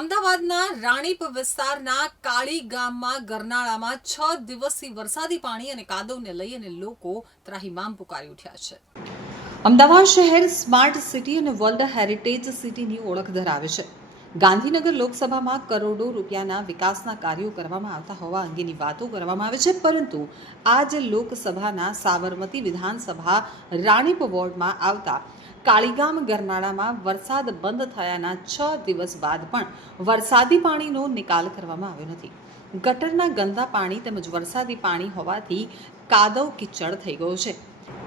અમદાવાદના રાણીપ વિસ્તારના કાળી ગામમાં ગરનાળામાં છ દિવસથી વરસાદી પાણી અને કાદવને લઈ અને લોકો ત્રાહિમામ પુકારી ઉઠ્યા છે. અમદાવાદ શહેર સ્માર્ટ સિટી અને વર્લ્ડ હેરિટેજ સિટીની ઓળખ ધરાવે છે. ગાંધીનગર લોકસભામાં કરોડો રૂપિયાના વિકાસના કાર્યો કરવામાં આવતા હોવા અંગેની વાતો કરવામાં આવે છે, પરંતુ આજ લોકસભાના સાબરમતી વિધાનસભા રાણીપ વોર્ડમાં આવતા કાળીગામ ગરનાળામાં વરસાદ બંધ થયાના છ દિવસ બાદ પણ વરસાદી પાણીનો નિકાલ કરવામાં આવ્યો નથી. ગટરના ગંદા પાણી તેમજ વરસાદી પાણી હોવાથી કાદવ કિચડ થઈ ગયો છે.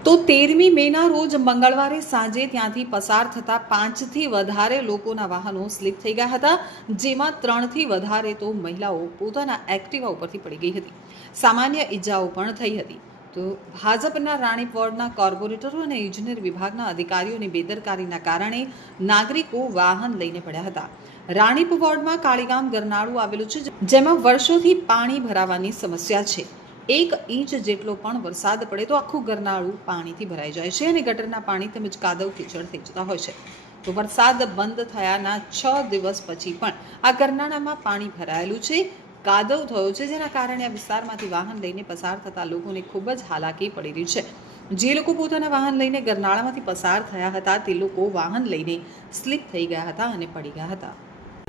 તો તેરમી મેના રોજ મંગળવારે સાંજે ત્યાંથી પસાર થતા પાંચથી વધારે લોકોના વાહનો સ્લીપ થઈ ગયા હતા, જેમાં ત્રણથી વધારે તો મહિલાઓ પોતાના એક્ટિવા ઉપરથી પડી ગઈ હતી. સામાન્ય ઈજાઓ પણ થઈ હતી. તો ભાજપના રાણીપ વોર્ડના કોર્પોરેટરો અને ઇજનેર વિભાગના અધિકારીઓની બેદરકારીના કારણે નાગરિકો વાહન લઈને પડ્યા હતા. રાણીપ વોર્ડમાં કાળીગામ ગરનાળું આવેલું છે, જેમાં વર્ષોથી પાણી ભરાવાની સમસ્યા છે. એક ઇંચ જેટલો પણ વરસાદ પડે તો આખું ગરનાળું પાણીથી ભરાઈ જાય છે અને ગટરના પાણી તેમજ કાદવ કીચડ થઈ જતા હોય છે. તો વરસાદ બંધ થયાના છ દિવસ પછી પણ આ ગરનાળામાં પાણી ભરાયેલું છે. કાદવ થયો છે, જેના કારણે આ વિસ્તારમાંથી વાહન લઈને પસાર થતા લોકોને ખૂબ જ હાલાકી પડી રહી છે. જે લોકો પોતાના વાહન લઈને ગરનાળામાંથી પસાર થયા હતા, તે લોકો વાહન લઈને સ્લીપ થઈ ગયા હતા અને પડી ગયા હતા.